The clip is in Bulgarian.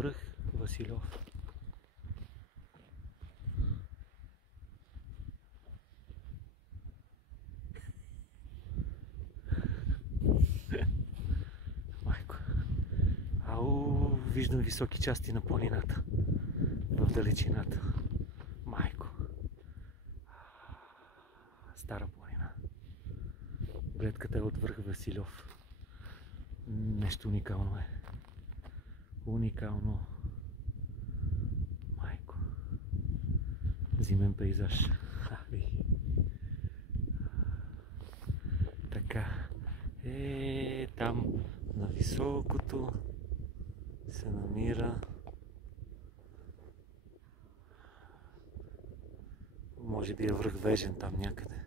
връх Василев. Майко. Ау, виждам високи части на планината. В далечината. Майко. Стара планина. Гледката е от връх Василев. Нещо уникално е. Уникално. Майко. Зимен пейзаж. Така. Там на високото се намира, може би е връх Вежен там някъде.